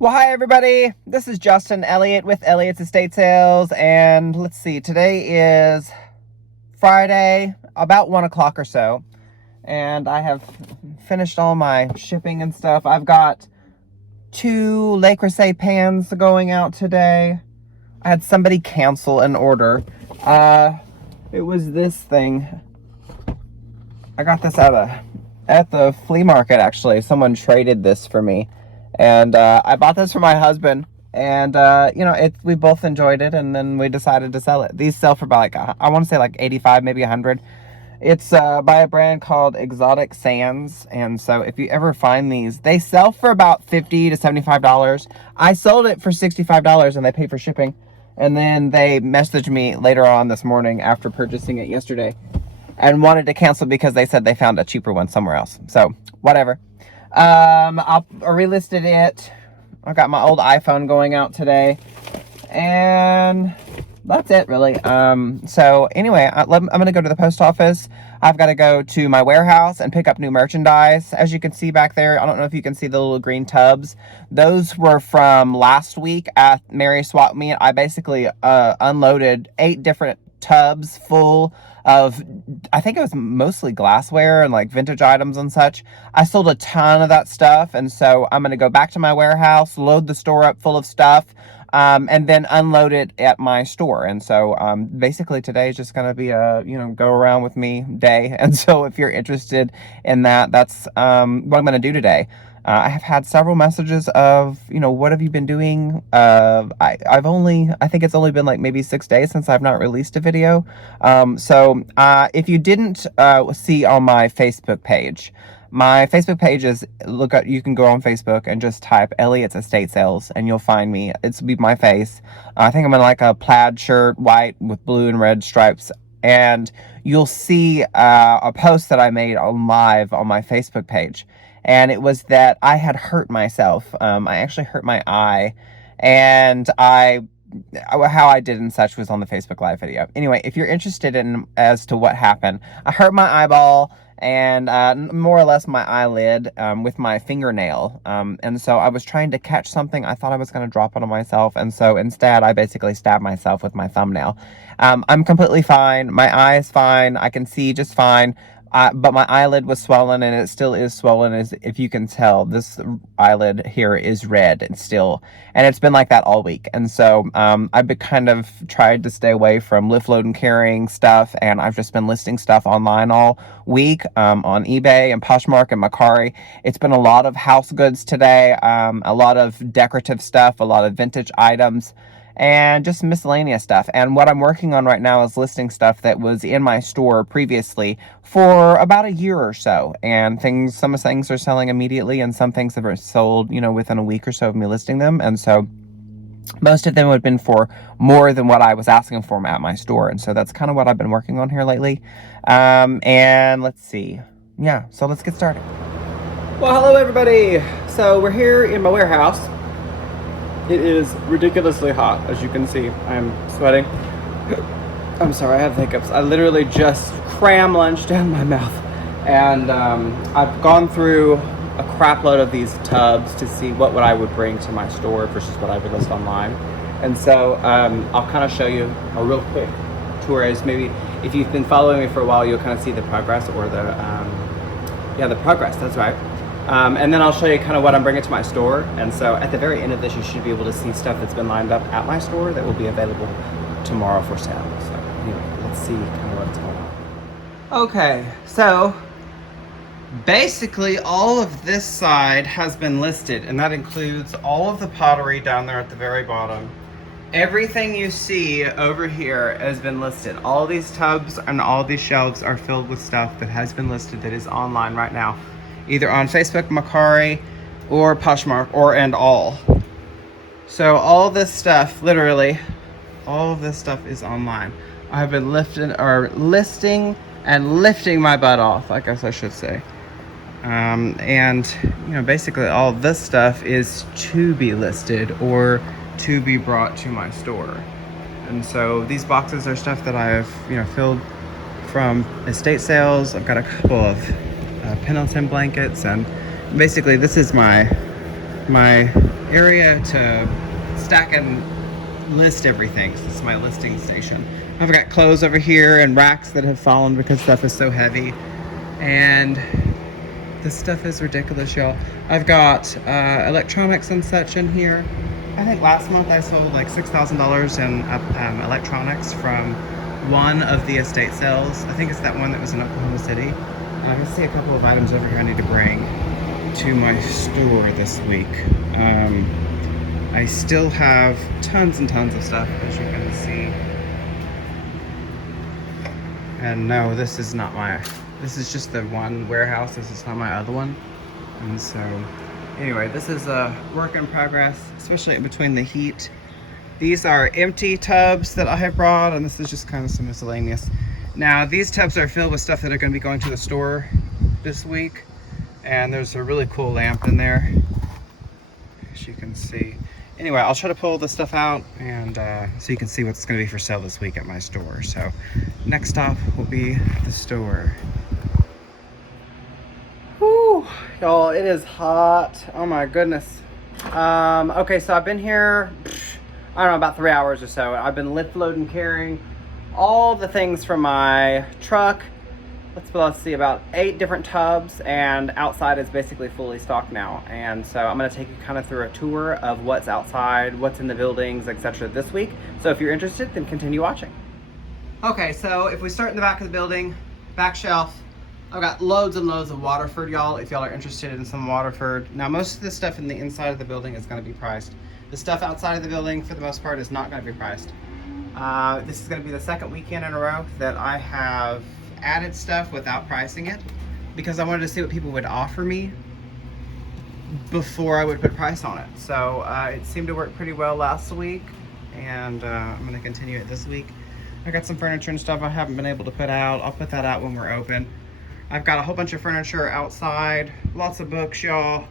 Well, hi everybody. This is Justin Elliott with Elliott's Estate Sales, and let's see, today is Friday, about 1 o'clock or so, and I have finished all my shipping and stuff. I've got 2 Le Creuset pans going out today. I had somebody cancel an order. It was this thing. I got this at the flea market, actually. Someone traded this for me. And I bought this for my husband, and we both enjoyed it, and then we decided to sell it. These sell for about I want to say like 85, maybe 100. It's by a brand called Exotic Sands, and so if you ever find these, they sell for about $50 to $75. I sold it for $65, and they paid for shipping. And then they messaged me later on this morning after purchasing it yesterday, and wanted to cancel because they said they found a cheaper one somewhere else. So whatever. I relisted it. I got my old iPhone going out today, and that's it really. So anyway, I'm gonna go to the post office. I've got to go to my warehouse and pick up new merchandise. As you can see back there, I don't know if you can see the little green tubs. Those were from last week at Mary Swap Meet. I basically unloaded 8 different tubs full of, I think it was mostly glassware and like vintage items and such. I sold a ton of that stuff, and so I'm going to go back to my warehouse, load the store up full of stuff, and then unload it at my store. And so basically today is just going to be a go around with me day. And so if you're interested in that, that's what I'm going to do today. I have had several messages of, what have you been doing? I think it's only been like maybe 6 days since I've not released a video. So if you didn't see on my Facebook page, is, you can go on Facebook and just type Elliott's Estate Sales and you'll find me. It's be my face. I think I'm in like a plaid shirt, white with blue and red stripes. And you'll see a post that I made on live on my Facebook page. And it was that I had hurt myself. I actually hurt my eye, and how I did and such was on the Facebook Live video. Anyway, if you're interested in as to what happened, I hurt my eyeball and more or less my eyelid with my fingernail. And so I was trying to catch something. I thought I was going to drop it on myself, and so instead I basically stabbed myself with my thumbnail. I'm completely fine. My eye is fine. I can see just fine. But my eyelid was swollen, and it still is swollen. As if you can tell, this eyelid here is red and still, and it's been like that all week. And so I've been kind of tried to stay away from lift, load, and carrying stuff, and I've just been listing stuff online all week on eBay and Poshmark and Mercari. It's been a lot of house goods today, a lot of decorative stuff, a lot of vintage items, and just miscellaneous stuff. And what I'm working on right now is listing stuff that was in my store previously for about a year or so. And some things are selling immediately, and some things have sold, within a week or so of me listing them. And so most of them would have been for more than what I was asking for at my store. And so that's kind of what I've been working on here lately. And let's see. Yeah, so let's get started. Well, hello everybody. So we're here in my warehouse. It is ridiculously hot, as you can see. I'm sweating. I'm sorry, I have hiccups. I literally just cram lunch down my mouth. And I've gone through a crap load of these tubs to see what I would bring to my store versus what I would list online. And so I'll kind of show you a real quick tour. As maybe if you've been following me for a while, you'll kind of see the progress, or the progress, that's right. And then I'll show you kind of what I'm bringing to my store. And so at the very end of this, you should be able to see stuff that's been lined up at my store that will be available tomorrow for sale. So anyway, let's see kind of what's going on. Okay, so basically all of this side has been listed, and that includes all of the pottery down there at the very bottom. Everything you see over here has been listed. All these tubs and all these shelves are filled with stuff that has been listed, that is online right now, either on Facebook, Mercari, or Poshmark, and all. So all this stuff, literally, all of this stuff is online. I've been listing and lifting my butt off, I guess I should say. And basically all this stuff is to be listed or to be brought to my store. And so these boxes are stuff that I have, filled from estate sales. I've got a couple of Pendleton blankets, and basically this is my area to stack and list everything. So this is my listing station. I've got clothes over here and racks that have fallen because stuff is so heavy. And this stuff is ridiculous, y'all. I've got electronics and such in here. I think last month I sold like $6,000 in electronics from one of the estate sales. I think it's that one that was in Oklahoma City. I can see a couple of items over here I need to bring to my store this week. I still have tons and tons of stuff, as you can see. And no, this is not my, this is just the one warehouse. This is not my other one. And so, anyway, this is a work in progress, especially between the heat. These are empty tubs that I have brought, and this is just kind of some miscellaneous. Now, these tubs are filled with stuff that are going to be going to the store this week. And there's a really cool lamp in there, as you can see. Anyway, I'll try to pull this stuff out and so you can see what's going to be for sale this week at my store. So next stop will be the store. Whew, y'all, it is hot. Oh my goodness. Okay, so I've been here, I don't know, about 3 hours or so. I've been lift, loading, carrying all the things from my truck. Let's see, about 8 different tubs, and outside is basically fully stocked now. And so I'm going to take you kind of through a tour of what's outside, what's in the buildings, etc. this week. So if you're interested, then continue watching. Okay, so if we start in the back of the building, back shelf, I've got loads and loads of Waterford, y'all, if y'all are interested in some Waterford. Now, most of the stuff in the inside of the building is going to be priced. The stuff outside of the building, for the most part, is not going to be priced. This is going to be the second weekend in a row that I have added stuff without pricing it, because I wanted to see what people would offer me before I would put price on it. So it seemed to work pretty well last week, and I'm going to continue it this week. I got some furniture and stuff I haven't been able to put out. I'll put that out when we're open. I've got a whole bunch of furniture outside, lots of books, y'all,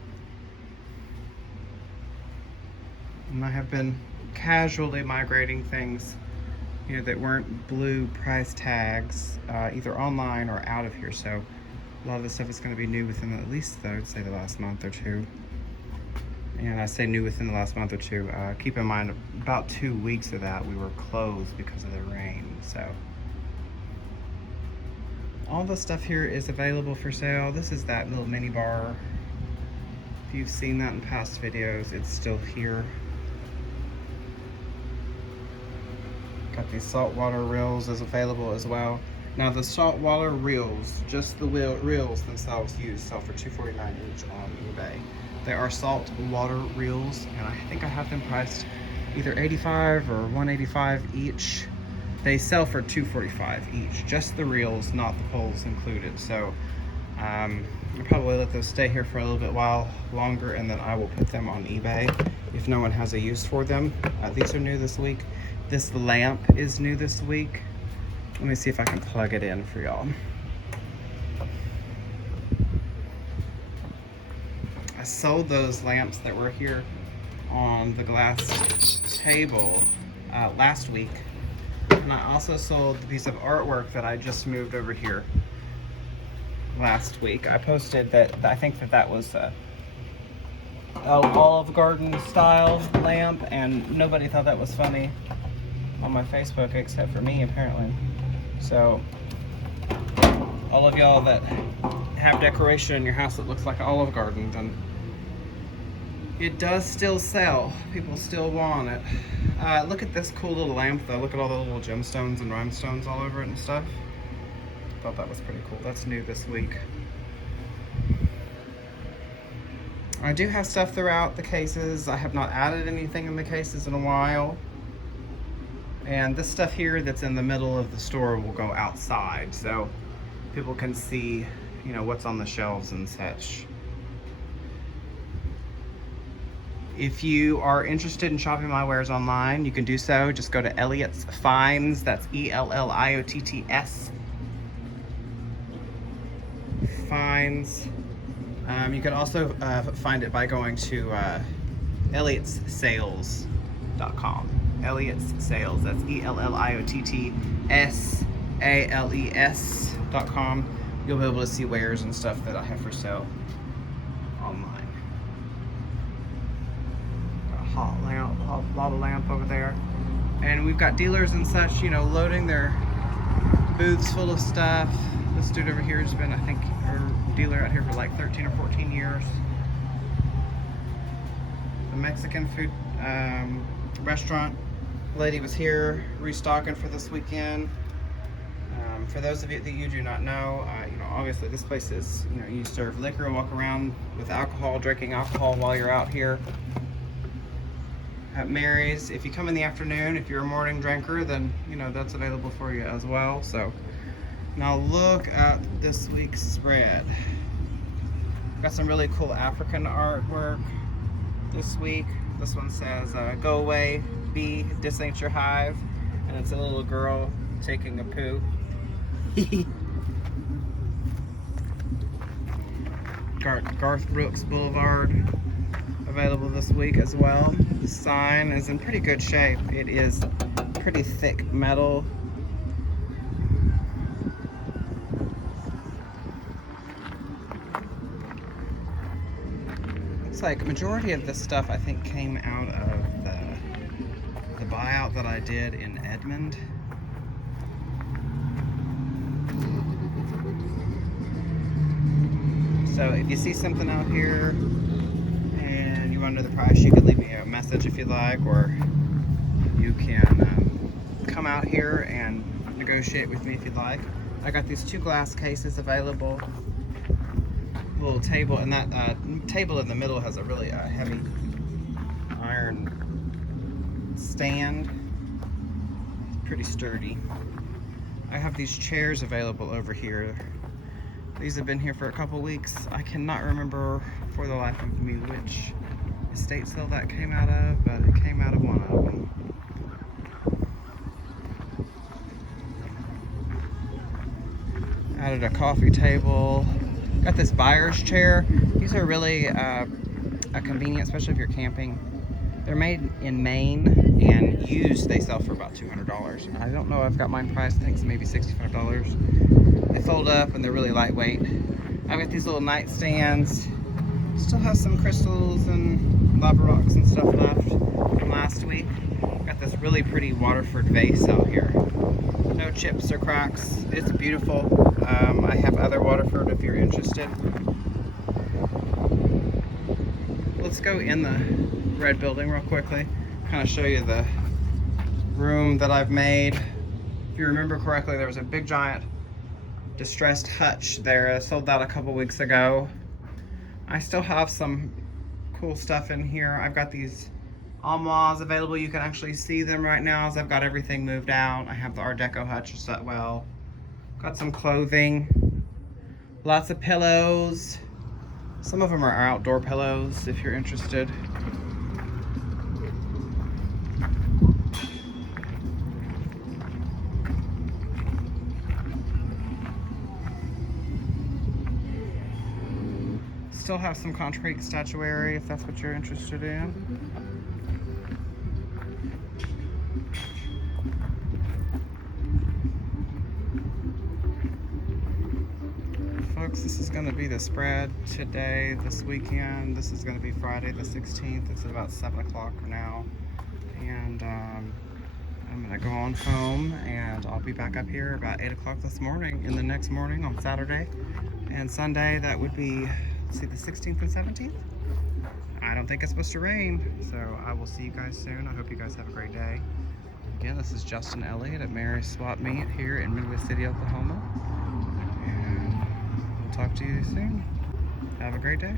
and I have been casually migrating things, you know, that weren't blue price tags, either online or out of here. So a lot of this stuff is going to be new within at least, I would say, the last month or two. And I say new within the last month or two. Keep in mind, about 2 weeks of that we were closed because of the rain. So all the stuff here is available for sale. This is that little mini bar. If you've seen that in past videos, it's still here. Got these saltwater reels is available as well. Now the saltwater reels, just the reels themselves used, sell for $249 each on eBay. They are saltwater reels, and I think I have them priced either $85 or $185 each. They sell for $245 each, just the reels, not the poles included. So I'll probably let those stay here for a little bit while longer, and then I will put them on eBay if no one has a use for them. These are new this week. This lamp is new this week. Let me see if I can plug it in for y'all. I sold those lamps that were here on the glass table last week. And I also sold the piece of artwork that I just moved over here last week. I posted that I think that was a Olive Garden style lamp, and nobody thought that was funny on my Facebook except for me, apparently. So all of y'all that have decoration in your house that looks like an Olive Garden, then it does still sell. People still want it. Look at this cool little lamp though. Look at all the little gemstones and rhinestones all over it and stuff. Thought that was pretty cool. That's new this week. I do have stuff throughout the cases. I have not added anything in the cases in a while. And this stuff here that's in the middle of the store will go outside, so people can see, you know, what's on the shelves and such. If you are interested in shopping my wares online, you can do so. Just go to Elliott's Finds. That's ELLIOTTS. Finds. You can also find it by going to ElliottsEstateSales.com. ElliottsSales. That's ElliottsSales.com. You'll be able to see wares and stuff that I have for sale online. a lot of lamp over there. And we've got dealers and such, you know, loading their booths full of stuff. This dude over here has been, I think, a dealer out here for like 13 or 14 years. The Mexican food restaurant lady was here restocking for this weekend. For those of you that you do not know, you know, obviously this place is, you know, you serve liquor, walk around with alcohol, drinking alcohol while you're out here at Mary's. If you come in the afternoon, if you're a morning drinker, then, you know, that's available for you as well. So now look at this week's spread. Got some really cool African artwork this week. This one says, go away, bee, this ain't your hive. And it's a little girl taking a poo. Garth Brooks Boulevard available this week as well. The sign is in pretty good shape. It is pretty thick metal. Looks like majority of this stuff I think came out of the buyout that I did in Edmond. So if you see something out here and you wonder the price, you can leave me a message if you like, or you can come out here and negotiate with me if you'd like. I got these 2 glass cases available. Little table, and that table in the middle has a really heavy iron stand. Pretty sturdy. I have these chairs available over here. These have been here for a couple weeks. I cannot remember for the life of me which estate sale that came out of, but it came out of one of them. Added a coffee table. Got this buyer's chair. These are really a convenient, especially if you're camping. They're made in Maine, and used they sell for about $200. I don't know, I've got mine priced, I think it's maybe $65. They fold up and they're really lightweight. I've got these little nightstands. Still have some crystals and lava rocks and stuff left from last week. Got this really pretty Waterford vase out here. No chips or cracks. It's beautiful. I have other Waterford if you're interested. Let's go in the red building real quickly. Kind of show you the room that I've made. If you remember correctly, there was a big giant distressed hutch there. I sold that a couple weeks ago. I still have some cool stuff in here. I've got these armoires available. You can actually see them right now as I've got everything moved out. I have the Art Deco hutch set well. Got some clothing. Lots of pillows. Some of them are outdoor pillows if you're interested. Still have some concrete statuary if that's what you're interested in. Folks, this is going to be the spread today, this weekend. This is going to be Friday the 16th. It's about 7 o'clock now. And I'm going to go on home, and I'll be back up here about 8 o'clock this morning, in the next morning on Saturday. And Sunday, that would be, let's see, the 16th and 17th? I don't think it's supposed to rain, so I will see you guys soon. I hope you guys have a great day. Again, this is Justin Elliott at Mary's Swap Meet here in Midwest City, Oklahoma. And we'll talk to you soon. Have a great day.